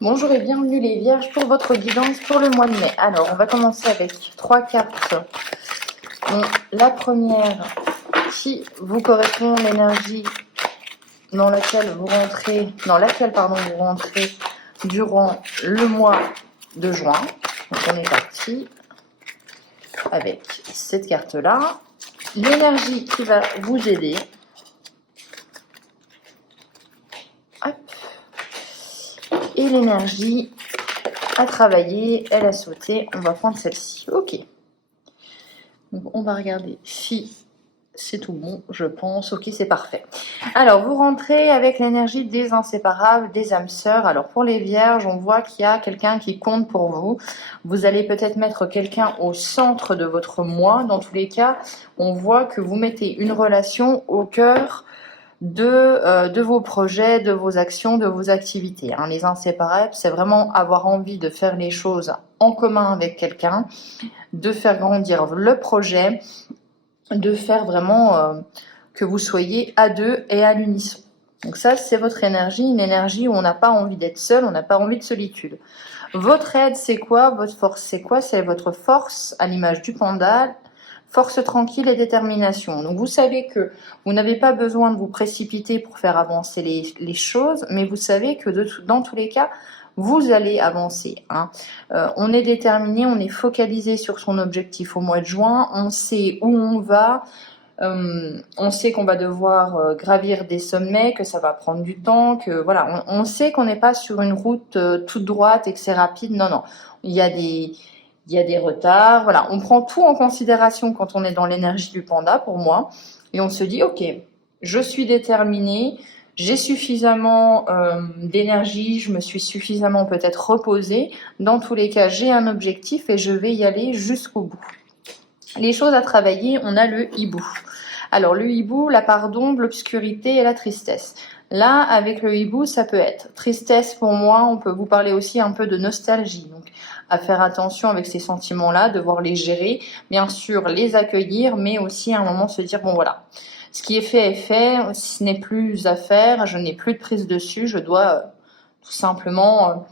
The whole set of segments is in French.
Bonjour et bienvenue les Vierges pour votre guidance pour le mois de mai. Alors, on va commencer avec 3 cartes. Donc, la première qui vous correspond, l'énergie dans laquelle vous rentrez, durant le mois de juin. Donc, on est parti avec cette carte-là. L'énergie qui va vous aider. Hop. Et l'énergie à travailler, elle a sauté. On va prendre celle-ci. Ok. Donc, on va regarder si c'est tout bon, je pense. Ok, c'est parfait. Alors, vous rentrez avec l'énergie des inséparables, des âmes sœurs. Alors, pour les vierges, on voit qu'il y a quelqu'un qui compte pour vous. Vous allez peut-être mettre quelqu'un au centre de votre moi. Dans tous les cas, on voit que vous mettez une relation au cœur de vos projets, de vos actions, de vos activités. Les inséparables, c'est vraiment avoir envie de faire les choses en commun avec quelqu'un, de faire grandir le projet, de faire vraiment que vous soyez à deux et à l'unisson. Donc ça, c'est votre énergie, une énergie où on n'a pas envie d'être seul, on n'a pas envie de solitude. Votre aide, c'est quoi? Votre force, c'est quoi? C'est votre force, à l'image du panda, force tranquille et détermination. Donc vous savez que vous n'avez pas besoin de vous précipiter pour faire avancer les choses, mais vous savez que dans tous les cas, vous allez avancer. On est déterminé, on est focalisé sur son objectif au mois de juin, on sait où on va, on sait qu'on va devoir gravir des sommets, que ça va prendre du temps, que voilà, on sait qu'on n'est pas sur une route toute droite et que c'est rapide. Non, non, il y a des retards. Voilà, on prend tout en considération quand on est dans l'énergie du panda, pour moi, et on se dit, ok, je suis déterminée, j'ai suffisamment d'énergie, je me suis suffisamment peut-être reposée. Dans tous les cas, j'ai un objectif et je vais y aller jusqu'au bout. Les choses à travailler, on a le hibou. Alors le hibou, la part d'ombre, l'obscurité et la tristesse. Là, avec le hibou, ça peut être tristesse pour moi, on peut vous parler aussi un peu de nostalgie. Donc, à faire attention avec ces sentiments-là, devoir les gérer, bien sûr les accueillir, mais aussi à un moment se dire, bon voilà, ce qui est fait, ce n'est plus à faire, je n'ai plus de prise dessus, je dois tout simplement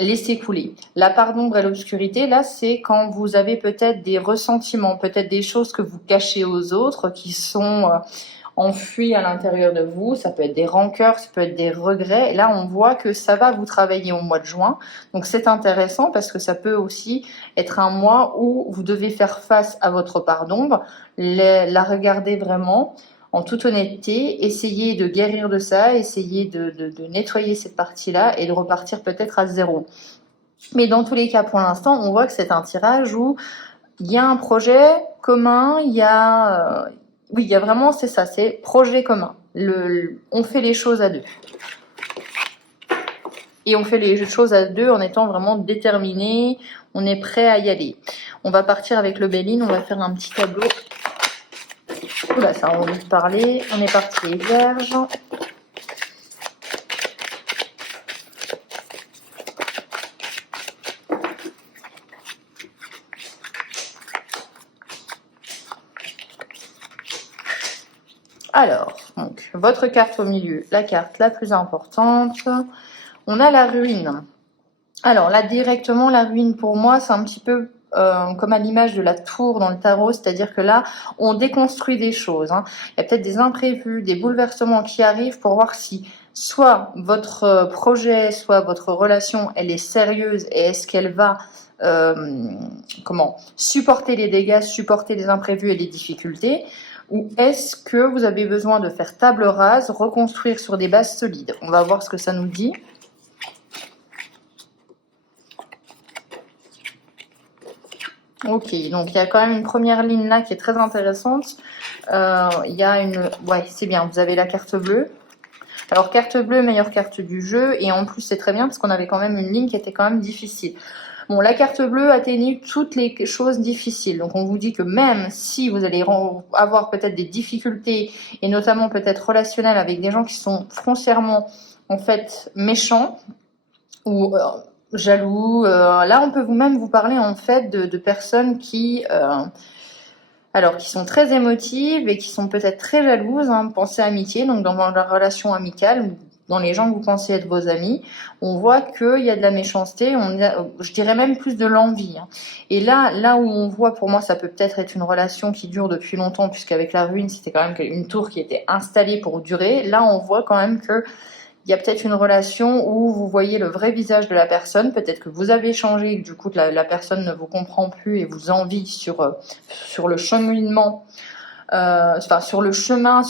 laisser couler. La part d'ombre et l'obscurité, là, c'est quand vous avez peut-être des ressentiments, peut-être des choses que vous cachez aux autres qui sont enfouies à l'intérieur de vous. Ça peut être des rancœurs, ça peut être des regrets. Et là, on voit que ça va vous travailler au mois de juin. Donc, c'est intéressant parce que ça peut aussi être un mois où vous devez faire face à votre part d'ombre, la regarder vraiment en toute honnêteté, essayer de guérir de ça, essayer de nettoyer cette partie-là et de repartir peut-être à zéro. Mais dans tous les cas, pour l'instant, on voit que c'est un tirage où il y a un projet commun, il y a vraiment, c'est ça, c'est projet commun. On fait les choses à deux. Et on fait les choses à deux en étant vraiment déterminé, on est prêt à y aller. On va partir avec le Béline, on va faire un petit tableau. Oula, ça a envie de parler. On est parti les vierges. Alors, donc, votre carte au milieu, la carte la plus importante. On a la ruine. Alors là, directement, la ruine pour moi, c'est un petit peu comme à l'image de la tour dans le tarot, c'est-à-dire que là, on déconstruit des choses. Il y a peut-être des imprévus, des bouleversements qui arrivent pour voir si soit votre projet, soit votre relation, elle est sérieuse et est-ce qu'elle va supporter les dégâts, supporter les imprévus et les difficultés, ou est-ce que vous avez besoin de faire table rase, reconstruire sur des bases solides? On va voir ce que ça nous dit. Ok, donc il y a quand même une première ligne là qui est très intéressante. Il y a une... Ouais, c'est bien, vous avez la carte bleue. Alors, carte bleue, meilleure carte du jeu. Et en plus, c'est très bien parce qu'on avait quand même une ligne qui était quand même difficile. Bon, la carte bleue atténue toutes les choses difficiles. Donc, on vous dit que même si vous allez avoir peut-être des difficultés, et notamment peut-être relationnelles avec des gens qui sont foncièrement, en fait, méchants, ou... jaloux. Là, on peut même vous parler en fait de personnes qui sont très émotives et qui sont peut-être très jalouses. Pensez à amitié, donc dans la relation amicale, dans les gens que vous pensez être vos amis, on voit qu'il y a de la méchanceté, je dirais même plus de l'envie. Hein. Et là où on voit, pour moi, ça peut peut-être être une relation qui dure depuis longtemps, puisqu'avec la ruine, c'était quand même une tour qui était installée pour durer. Là, on voit quand même que il y a peut-être une relation où vous voyez le vrai visage de la personne, peut-être que vous avez changé, et que du coup la personne ne vous comprend plus et vous envie sur le cheminement, enfin sur le chemin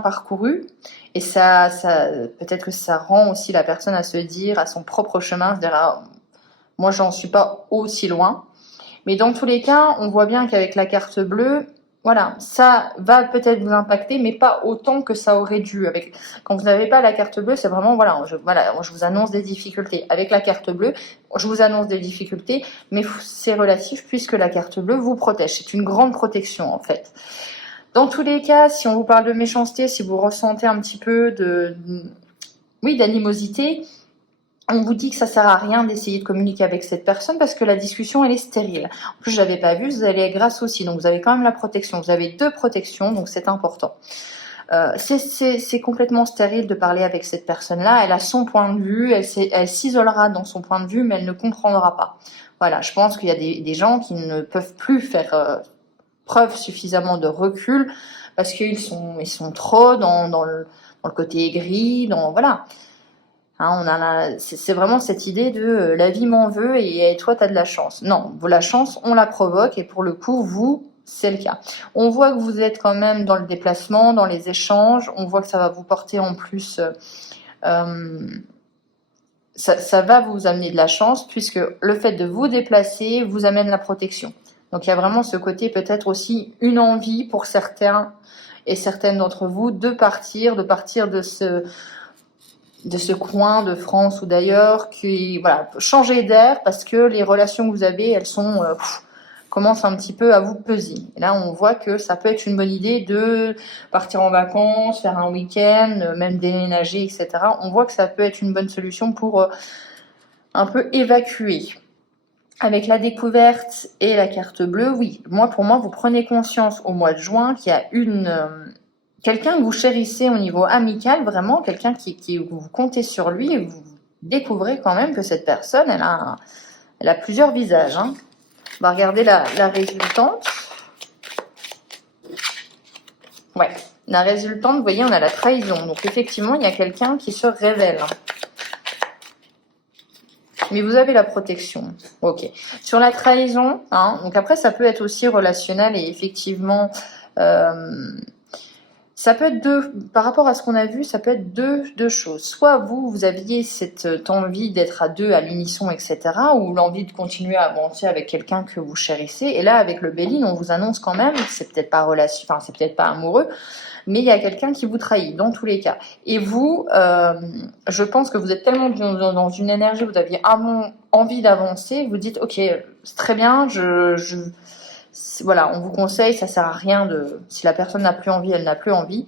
parcouru. Et ça peut-être que ça rend aussi la personne à se dire, à son propre chemin, se dire ah, moi j'en suis pas aussi loin. Mais dans tous les cas, on voit bien qu'avec la carte bleue, voilà, ça va peut-être vous impacter, mais pas autant que ça aurait dû. Quand vous n'avez pas la carte bleue, c'est vraiment, voilà, je vous annonce des difficultés. Avec la carte bleue, je vous annonce des difficultés, mais c'est relatif puisque la carte bleue vous protège. C'est une grande protection, en fait. Dans tous les cas, si on vous parle de méchanceté, si vous ressentez un petit peu d'animosité, on vous dit que ça sert à rien d'essayer de communiquer avec cette personne parce que la discussion, elle est stérile. En plus, je l'avais pas vu, vous allez être grâce aussi. Donc, vous avez quand même la protection. Vous avez 2 protections, donc c'est important. C'est complètement stérile de parler avec cette personne-là. Elle a son point de vue, elle s'isolera dans son point de vue, mais elle ne comprendra pas. Voilà, je pense qu'il y a des gens qui ne peuvent plus faire preuve suffisamment de recul parce qu'ils sont trop dans le côté aigri, voilà. Hein, c'est vraiment cette idée de la vie m'en veut et toi t'as de la chance. Non, la chance on la provoque et pour le coup vous c'est le cas. On voit que vous êtes quand même dans le déplacement, dans les échanges. On voit que ça va vous porter en plus. Ça va vous amener de la chance puisque le fait de vous déplacer vous amène la protection. Donc il y a vraiment ce côté peut-être aussi une envie pour certains et certaines d'entre vous de partir de ce coin de France ou d'ailleurs, voilà, changer d'air parce que les relations que vous avez, elles commencent un petit peu à vous peser. Et là, on voit que ça peut être une bonne idée de partir en vacances, faire un week-end, même déménager, etc. On voit que ça peut être une bonne solution pour un peu évacuer. Avec la découverte et la carte bleue, oui, pour moi, vous prenez conscience au mois de juin qu'il y a quelqu'un que vous chérissez au niveau amical, vraiment, quelqu'un qui vous comptez sur lui et vous découvrez quand même que cette personne, elle a plusieurs visages. Hein. On va regarder la résultante. Ouais, la résultante, vous voyez, on a la trahison. Donc effectivement, il y a quelqu'un qui se révèle. Mais vous avez la protection. Ok. Sur la trahison, hein, donc après, ça peut être aussi relationnel et effectivement... ça peut être par rapport à ce qu'on a vu, ça peut être deux choses. Soit vous aviez cette envie d'être à deux, à l'unisson, etc., ou l'envie de continuer à avancer avec quelqu'un que vous chérissez. Et là, avec le Béline, on vous annonce quand même, c'est peut-être pas c'est peut-être pas amoureux, mais il y a quelqu'un qui vous trahit, dans tous les cas. Et vous, je pense que vous êtes tellement dans une énergie, vous aviez envie d'avancer, vous dites, ok, c'est très bien, voilà, on vous conseille, ça sert à rien si la personne n'a plus envie, elle n'a plus envie.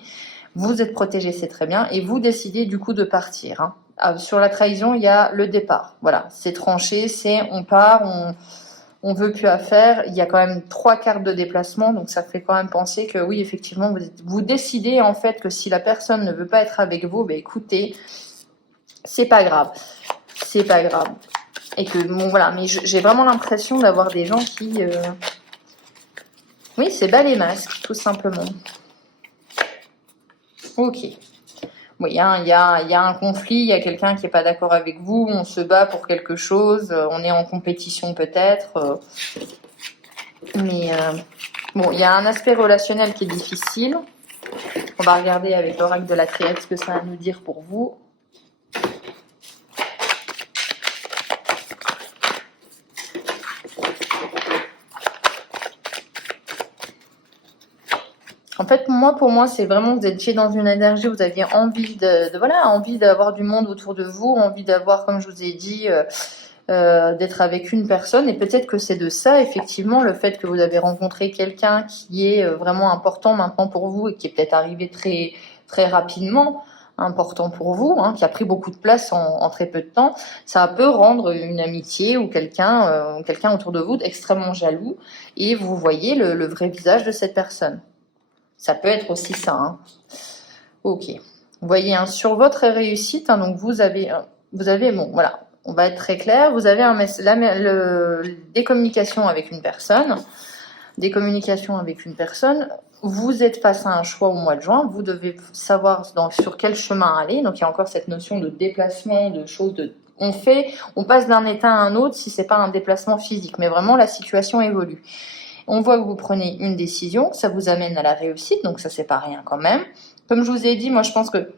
Vous êtes protégé, c'est très bien, et vous décidez du coup de partir. Hein. Sur la trahison, il y a le départ. Voilà, c'est tranché, on part, on veut plus à faire. Il y a quand même 3 cartes de déplacement, donc ça fait quand même penser que oui, effectivement, vous décidez en fait que si la personne ne veut pas être avec vous, ben écoutez, c'est pas grave, c'est pas grave. Et que bon voilà, mais j'ai vraiment l'impression d'avoir des gens qui oui, c'est bas les masques, tout simplement. Ok. Oui, il y a un conflit, il y a quelqu'un qui n'est pas d'accord avec vous, on se bat pour quelque chose, on est en compétition peut-être. Mais bon, il y a un aspect relationnel qui est difficile. On va regarder avec l'oracle de la Triade ce que ça va nous dire pour vous. En fait, pour moi, c'est vraiment, vous étiez dans une énergie, vous aviez envie envie d'avoir du monde autour de vous, envie d'avoir, comme je vous ai dit, d'être avec une personne. Et peut-être que c'est de ça, effectivement, le fait que vous avez rencontré quelqu'un qui est vraiment important maintenant pour vous et qui est peut-être arrivé très, très rapidement, important pour vous, hein, qui a pris beaucoup de place en très peu de temps, ça peut rendre une amitié ou quelqu'un autour de vous extrêmement jaloux et vous voyez le vrai visage de cette personne. Ça peut être aussi ça. Hein. Ok. Vous voyez, hein, sur votre réussite, hein, donc vous avez, bon, voilà, on va être très clair, vous avez des communications avec une personne, vous êtes face à un choix au mois de juin, vous devez savoir sur quel chemin aller, donc il y a encore cette notion de déplacement, de choses, on passe d'un état à un autre si c'est pas un déplacement physique, mais vraiment la situation évolue. On voit que vous prenez une décision, ça vous amène à la réussite, donc ça c'est pas rien quand même. Comme je vous ai dit, moi je pense que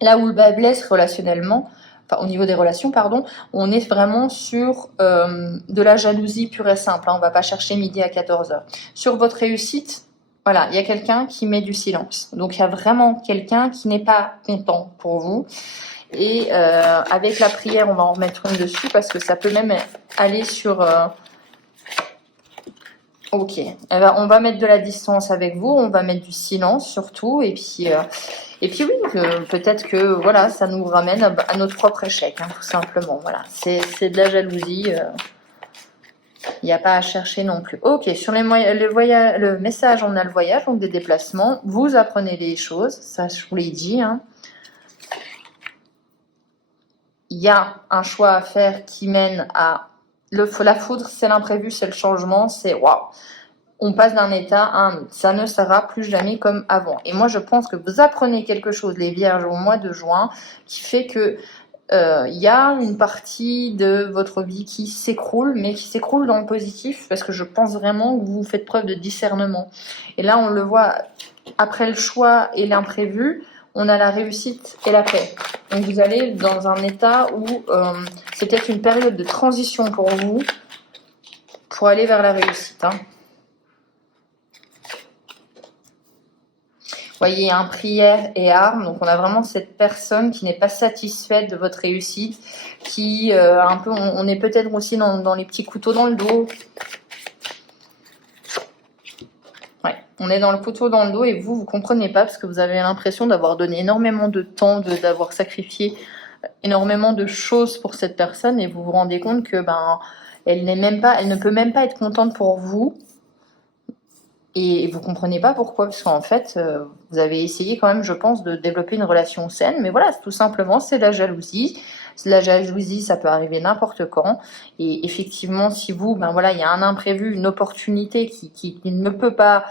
là où le bas blesse relationnellement, enfin au niveau des relations, pardon, on est vraiment sur de la jalousie pure et simple. Hein, on va pas chercher midi à 14h. Sur votre réussite, voilà, il y a quelqu'un qui met du silence. Donc il y a vraiment quelqu'un qui n'est pas content pour vous. Et avec la prière, on va en remettre une dessus parce que ça peut même aller sur... Ok, on va mettre de la distance avec vous, on va mettre du silence surtout, et puis oui, peut-être que voilà, ça nous ramène à notre propre échec, hein, tout simplement. Voilà, c'est de la jalousie, il n'y a pas à chercher non plus. Ok, sur le message, on a le voyage, donc des déplacements. Vous apprenez les choses, ça je vous l'ai dit. Hein. Il y a un choix à faire qui mène à la foudre, c'est l'imprévu, c'est le changement, c'est waouh. On passe d'un état à un autre. Ça ne sera plus jamais comme avant. Et moi, je pense que vous apprenez quelque chose, les vierges, au mois de juin, qui fait que y a une partie de votre vie qui s'écroule, mais qui s'écroule dans le positif, parce que je pense vraiment que vous faites preuve de discernement. Et là, on le voit, après le choix et l'imprévu, on a la réussite et la paix. Donc vous allez dans un état où c'est peut-être une période de transition pour vous, pour aller vers la réussite. Hein. Vous voyez, un prière et arme. Donc, on a vraiment cette personne qui n'est pas satisfaite de votre réussite, qui, un peu, on est peut-être aussi dans les petits couteaux dans le dos. Ouais, on est dans le couteau dans le dos et vous comprenez pas parce que vous avez l'impression d'avoir donné énormément de temps, d'avoir sacrifié énormément de choses pour cette personne et vous vous rendez compte que, elle ne peut même pas être contente pour vous. Et vous comprenez pas pourquoi, parce qu'en fait, vous avez essayé quand même, je pense, de développer une relation saine, mais voilà, tout simplement, c'est de la jalousie. La jalousie, ça peut arriver n'importe quand. Et effectivement, si vous, voilà, il y a un imprévu, une opportunité qui ne peut pas,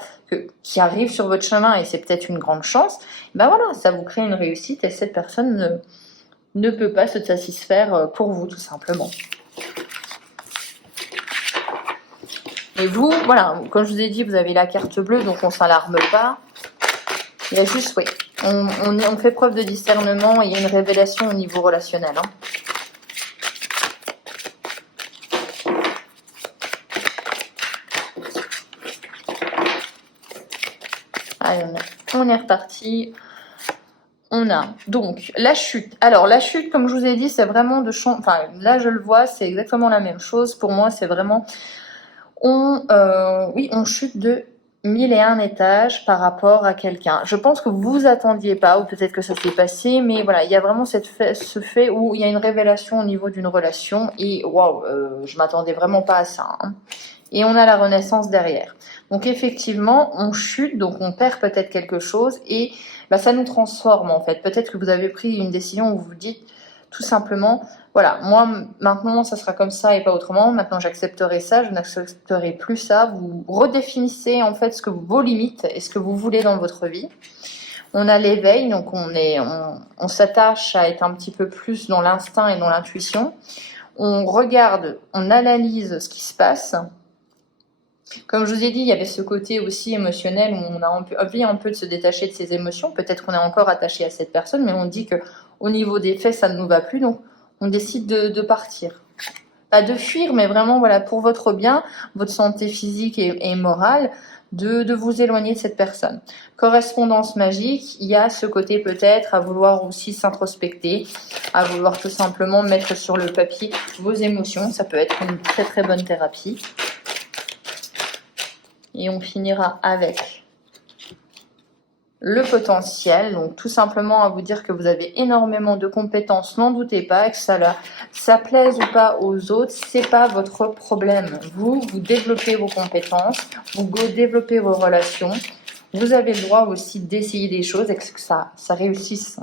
qui arrive sur votre chemin, et c'est peut-être une grande chance, voilà, ça vous crée une réussite, et cette personne ne peut pas se satisfaire pour vous, tout simplement. Et vous, voilà, comme je vous ai dit, vous avez la carte bleue, donc on ne s'alarme pas. Il y a juste, oui, on fait preuve de discernement et il y a une révélation au niveau relationnel. Hein. Allez, on est reparti. On a donc la chute. Alors la chute, comme je vous ai dit, c'est vraiment de changer. Enfin, là je le vois, c'est exactement la même chose. Pour moi, c'est vraiment... on chute de 1001 étages par rapport à quelqu'un. Je pense que vous attendiez pas, ou peut-être que ça s'est passé, mais voilà, il y a vraiment ce fait où il y a une révélation au niveau d'une relation, et waouh, je m'attendais vraiment pas à ça. Hein. Et on a la renaissance derrière. Donc effectivement, on chute, donc on perd peut-être quelque chose, et ça nous transforme en fait. Peut-être que vous avez pris une décision où vous vous dites tout simplement... Voilà, moi, maintenant, ça sera comme ça et pas autrement. Maintenant, j'accepterai ça, je n'accepterai plus ça. Vous redéfinissez, en fait, vos limites et ce que vous voulez dans votre vie. On a l'éveil, donc on s'attache à être un petit peu plus dans l'instinct et dans l'intuition. On regarde, on analyse ce qui se passe. Comme je vous ai dit, il y avait ce côté aussi émotionnel où on a envie un peu de se détacher de ses émotions. Peut-être qu'on est encore attaché à cette personne, mais on dit qu'au niveau des faits, ça ne nous va plus, donc on décide de partir. Pas de fuir, mais vraiment, voilà, pour votre bien, votre santé physique et morale, de vous éloigner de cette personne. Correspondance magique, il y a ce côté peut-être à vouloir aussi s'introspecter, à vouloir tout simplement mettre sur le papier vos émotions. Ça peut être une très très bonne thérapie. Et on finira avec le potentiel, donc tout simplement à vous dire que vous avez énormément de compétences, n'en doutez pas, que ça plaise ou pas aux autres, c'est pas votre problème. Vous développez vos compétences, vous développez vos relations, vous avez le droit aussi d'essayer des choses et que ça réussisse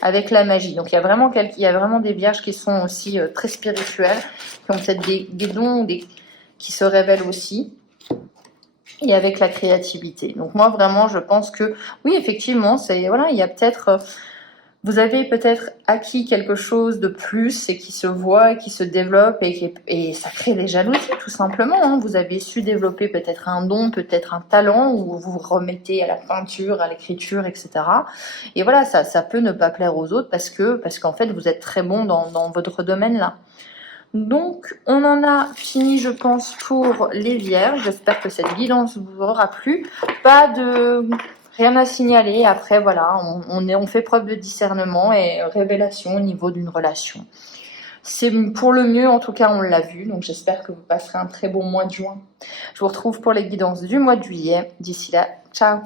avec la magie. Donc il y a vraiment des vierges qui sont aussi très spirituelles, qui ont peut-être des dons qui se révèlent aussi, et avec la créativité. Donc moi vraiment je pense que oui effectivement voilà, il y a peut-être vous avez peut-être acquis quelque chose de plus et qui se voit, qui se développe et ça crée des jalousies tout simplement. Hein. Vous avez su développer peut-être un don, peut-être un talent où vous vous remettez à la peinture, à l'écriture, etc. Et voilà, ça peut ne pas plaire aux autres parce qu'en fait vous êtes très bon dans votre domaine là. Donc on en a fini je pense pour les vierges. J'espère que cette guidance vous aura plu. Rien à signaler. Après, voilà, on fait preuve de discernement et révélation au niveau d'une relation. C'est pour le mieux, en tout cas, on l'a vu. Donc, j'espère que vous passerez un très bon mois de juin. Je vous retrouve pour les guidances du mois de juillet. D'ici là, ciao!